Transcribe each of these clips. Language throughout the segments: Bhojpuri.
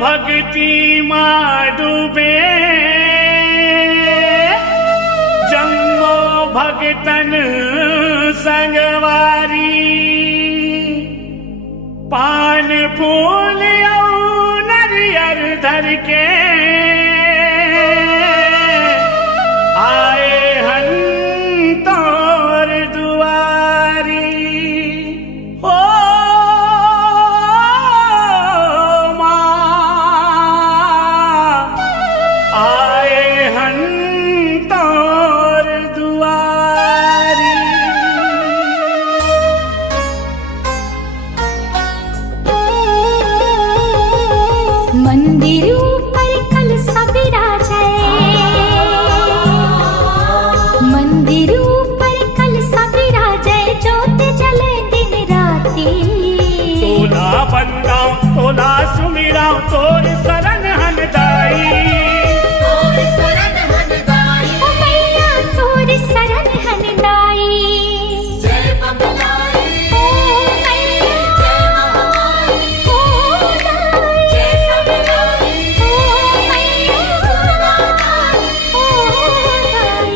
भक्ति डूबे जम्मो भगतन संगवारी पान फूल नरियर धर के आए हन तोर दुआरी ओ मंदिर ऊपर कलसा विराजे, मंदिर ऊपर कलसा विराजे, ज्योत जले दिन राती। तोला बंदाओ तोला सुमिराओ तोर शरण हनदाई, तोर शरण हनदाई, ओ मैया तोर शरण हनदाई। जय बबलाई, ओ मैया जय महामाई, ओ दाई जय सबलाई, ओ मैया दाई, ओ दाई।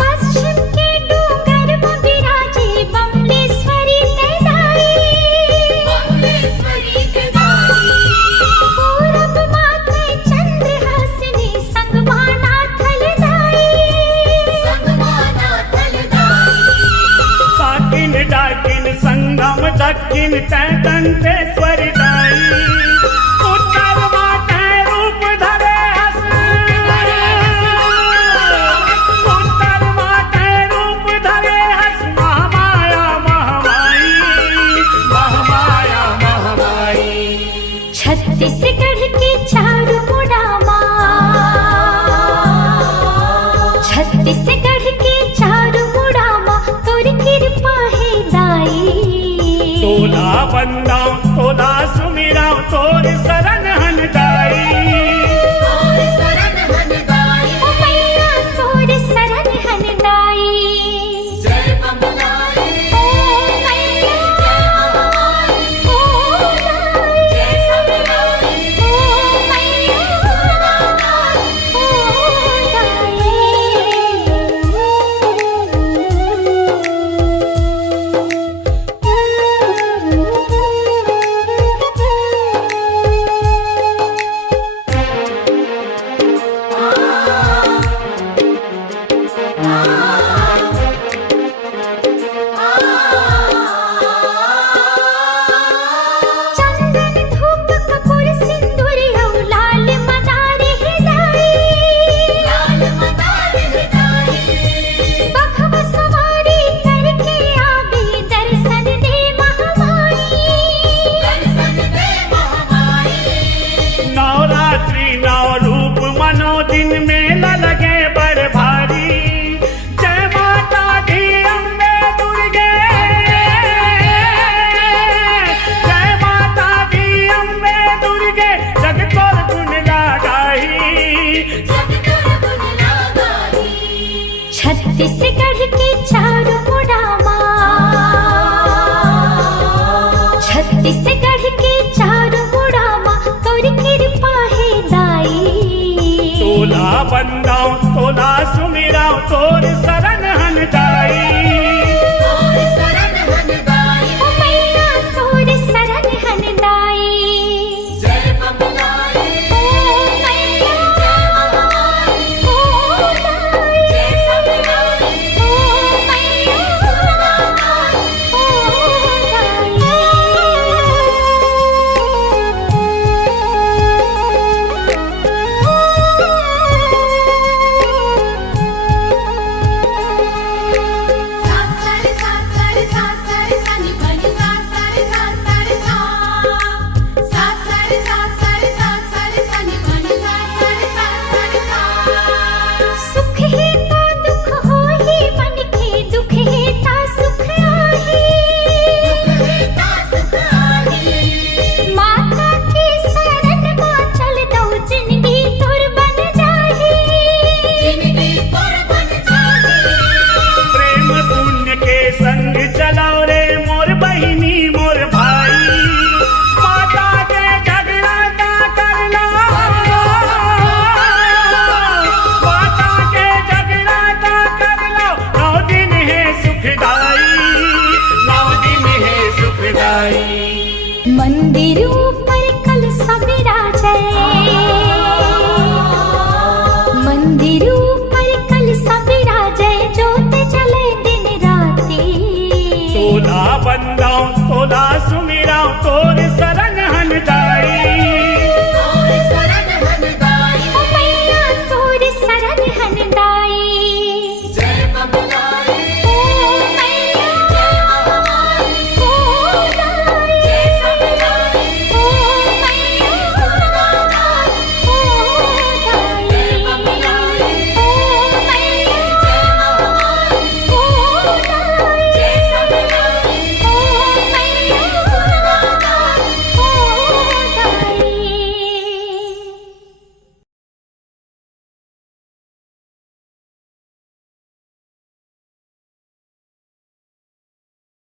पश्चिम के डूंगर में विराजे बमलेश्वरी तेदाई, बमलेश्वरी तेदाई। पूरब माथे चंद्रहासिनी संगमाना थलदाई, संगमाना थलदाई। साकिन डाकिन संगम दक्षिण तैतंतेश्वरी दाई। उत्तर माथे रूप धरे हस, उत्तर माथे रूप धरे हस महामाया महामाई, महामाया महामाई। छत्तीसगढ़ के चारों मुड़ामा, छत्तीसगढ़ के चारों मुड़ामा तोर कृपा है दाई। तोला बंदाओ तोला सुमिराओ तोर शरण हनदाई, तोर शरण हनदाई, ओ मैया तोर शरण हनदाई। जय बबलाई, ओ मैया जय महामाई, ओ दाई जय सबलाई, ओ मैया दाई, ओ दाई। चंदन धूप कपूर सिंदूर और लाल मदार हिदाई, लाल मदार हिदाई। बखव सवारी करके आगे दर्शन दे महामाई, दर्शन दे महामाई। नवरात्रि नव रूप मनो दिन मेला लगे बड़ भारी। जय माता दी अम्बे दुर्गे, जय माता दी अम्बे दुर्गे, जग तोर गुण गाई, जग तोर गुण गाई। छत्तीसगढ़